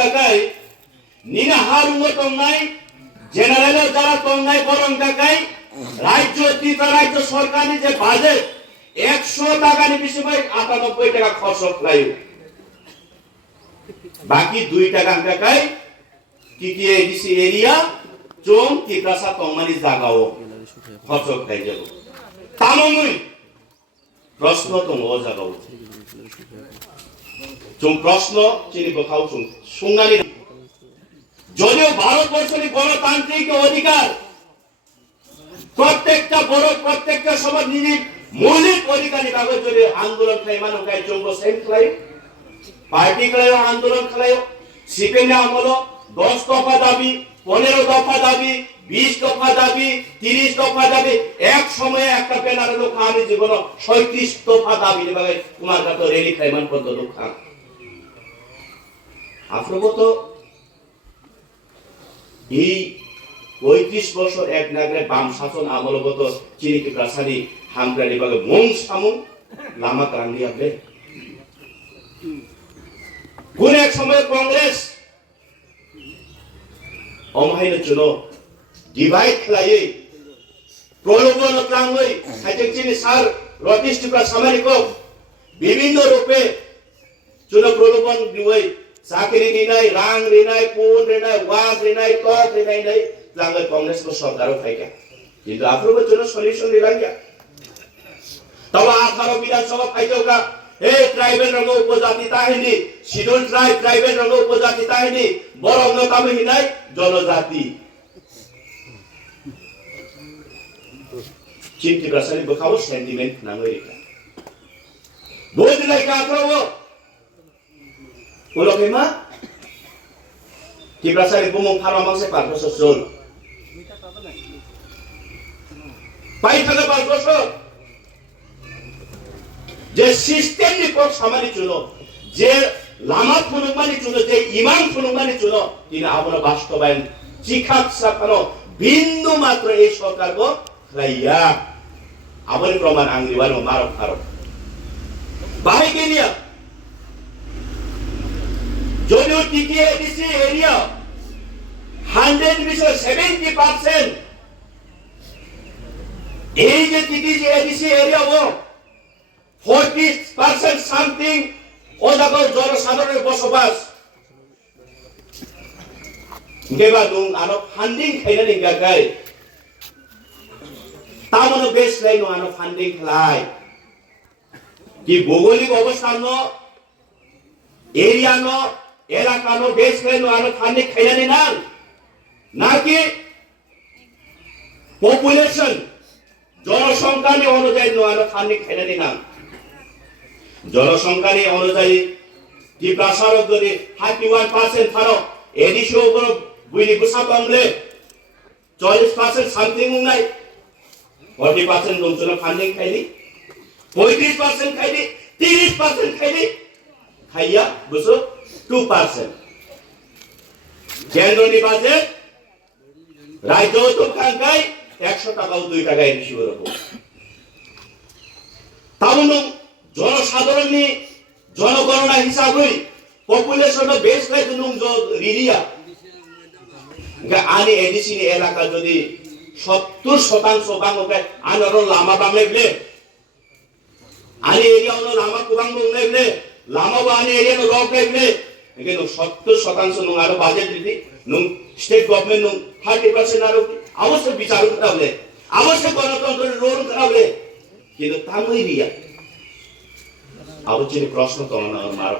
কাকাই নিনা হারুঙ্গ তংনাই জেনারেল যারা তংনাই বরং কাকাই রাজ্য ত্রিপুরা রাজ্য সরকারি যে বাজেট 100 টাকার বেশি ভাই 98 টাকা খরচ হয় বাকি 2 টাকা কাকাই কি এডিসি এরিয়া চোং ত্রিপুরা তংমানি জাগাও খরচ খাই যাব তামঙ্গই প্রশ্ন তো ও জাগাও চোং প্রশ্ন চিনি বখাও চোং সুঙ্গানি যদিও ভারতবর্ষের গণতান্ত্রিক অধিকার প্রত্যেকটা সমাজ নিজের মৌলিক অধিকারী কাগজ যদি আন্দোলন খাই মানুষ গাই চোখ সেম খাই পার্টি খাইও আন্দোলন খাইও সিপিএম আমল 10 দফা দাবি 15 দফা দাবি 20 দফা দাবি 30 দফা দাবি এক সময়ে একটা ব্যানারে লোক আমি জীবন 37 দফা দাবি ভাই তোমার কাছে রেলি খাইমান পদ লোক খান আফ্রগত এই 35 বছর এক নাগরে বাম শাসন আমলগত চিনিকে প্রাসাদি হামপ্রানি বাগে মং সামুং লামা কান্দি আবে কোন এক সময় কংগ্রেস অমহাইন চুনো ডিভাইড খাইয়ে প্রলোভন ক্লাঙ্গই হাইতে চিনি সার রটিস্টিকা সামরিক বিভিন্ন রূপে চুনো প্রলোভন দিওই চাকরি দিনাই রাং রিনাই পুন রিনাই ওয়াজ রিনাই টক রিনাই নাই লাঙ্গই কংগ্রেস को सरकारो फाइका কিন্তু আপনাদের জন্য সলিউশন দিলাঙ্গা তবে 18 বিধানসভা ফাইটোকা এই ট্রাইবেল রঙ উপজাতি তাহিনি শিডিউল ট্রাইবেল রঙ উপজাতি তাহিনি বড় নকামে হিনাই জনজাতি চিন্তি গ্রাসানি বখাও সেন্টিমেন্ট নাঙ্গই রেখা বুঝলাই কা করব ওলকেমা কি গ্রাসানি বুমং ফারামাংসে পারপস সোল পাই থাকা 5 বছর যে সিস্টেম নিপক সামানি চুনো যে লামা ফুনুমানি চুনো যে ইমাম ফুনুমানি চুনো তিনি আমরা বাস্তবায়ন চিখাত সাফানো বিন্দু মাত্র এই সরকার গো লাইয়া আবল প্রমাণ আঙ্গিবানো মারক ফারো বাই গেলিয়া যদিও টিটিএডিসি এরিয়া 100 বিষয় 70% এই যে টিটিএডিসি এরিয়া ও 40% সামথিং ও জায়গায় জনসাধারণের বসবাস গেবা দুং আনো ফান্ডিং খাইনানি গাগাই তামনো বেস লাইনো আনো ফান্ডিং খাই কি ভৌগোলিক অবস্থান এরিয়া নো এলাকা নো বেস লাইনো আনো ফান্ডিং খাইনানি না নাকি পপুলেশন জনসংখ্যা অনুযায়ী নো আনো ফান্ডিং খাইনানি না জনসংখ্যা অনুযায়ী ত্রিপ্রাসারক যদি 31% থারো এডিসি উপর বুইনি বুসা কমলে 40% সামথিং নাই 40% লোকজন ফান্ডিং খাইলি 35% খাইলি 30% খাইলি খাইয়া বুঝো 2% কেন্দ্র বাজেট রাজ্য তো খাঙ্কাই 100 টাকা ও 2 টাকা এডিসি বরকো তামনো জনসাধারণী জনগণনা হিসাবে পপুলেশন বেস লাইক নুং রিরিয়া আনি এডিসি এলাকা যদি 70% বাংলাকে আনর লামা বাংলাইলে আনি এরিয়া নো লামা কুবাং বাংলাইলে লামা বানি এরিয়া নো লক লাইলে কিন্তু 70% নুং আর বাজেট দিদি নুং স্টেট গভর্নমেন্ট নুং 30% আর অবশ্যই বিচার করতে অবশ্যই গণতন্ত্রের রোল করাবে কিন্তু তামই রিয়া আবু চিনি প্রশ্ন তো না মার